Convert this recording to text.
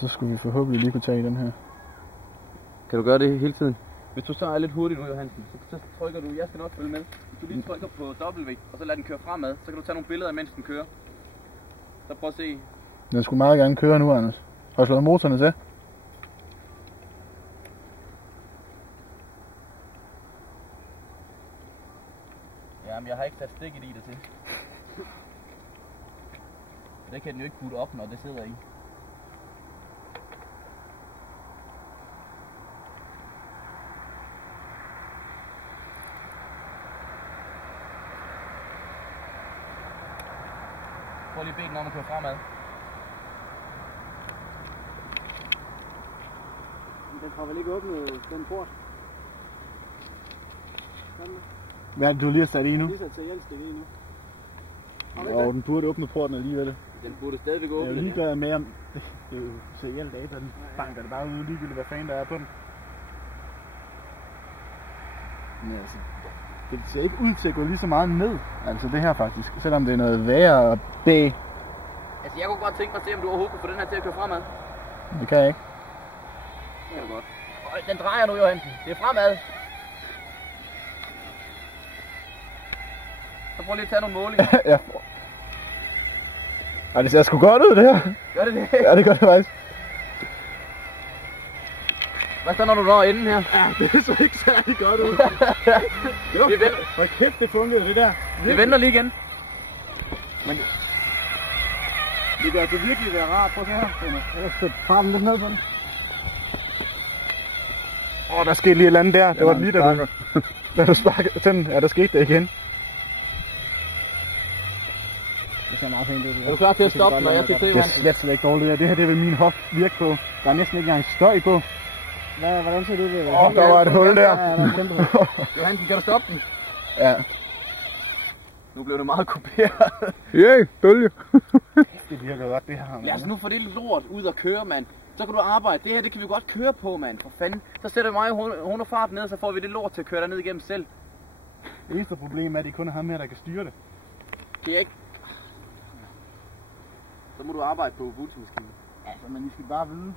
Så skulle vi forhåbentlig lige kunne tage i den her. Kan du gøre det hele tiden? Hvis du så er lidt hurtig nu, Johansen, så trykker du, jeg skal nok følge med. Hvis du lige trykker på W, og så lader den køre fremad, så kan du tage nogle billeder, mens den kører. Så prøv at se. Den skulle meget gerne køre nu, Anders. Har du slået motorerne til? Jamen, jeg har ikke sat stikket i det til. Det kan den jo ikke putte op, når det sidder i. Prøv lige at bede den om at køre fremad. Den får vel ikke åbnet den port? Hvad er det, du lige har sat i nu? Lige sat serielstik i nu. Og den burde åbne porten alligevel. Den burde stadigvæk åbne. Jeg vil lige gøre med om det er jo serielt data, den banker det bare ud ligegyldigt hvad fanden der er på den. Men altså, det ser ikke ud til at gå lige så meget ned, altså det her faktisk, selvom det er noget værre bag. Altså jeg kunne godt tænke mig at se, om du overhovedet kunne få den her til at køre fremad. Det kan jeg ikke. Det er godt. Den drejer nu, Johansen. Det er fremad. Så prøv lige at tage nogle målinger. Ja. Ej, det ser sgu godt ud det her. Gør det det? Ja, det gør det faktisk. Hvad så når du når enden her? Ja, det så ikke særlig godt ud. Vi venter. Hvor kæft det fungerede det der. Vi venter lige igen. Men det gør det virkelig være rart. Prøv at se her. Jeg skal farten lidt ned på den. Der skete lige et eller andet der. Det var lige da du sparkede til den. Ja, der skete det igen. Det ser meget fint ud. Er du klar til at stoppe den, når jeg siger til, Johansen? Det er slet ikke dårligt. Det her det vil min hoft virke på. Der er næsten ikke engang støj på. Hvordan ser det ud? Der var et hul der. Johansen, kan du stoppe den? Ja. Nu blev det meget kopieret. Bølge. Det virker godt det her. Ja, så nu får det lort ud at køre, mand. Så kan du arbejde. Det her, det kan vi godt køre på, mand. For fanden. Så sætter vi mig 100 fart ned, så får vi det lort til at køre derned igennem selv. Det eneste problem er, at det kun er ham her, der kan styre det. Det er ikke. Så må du arbejde på Ubuntu-maskinen. Altså, men I skal bare vide,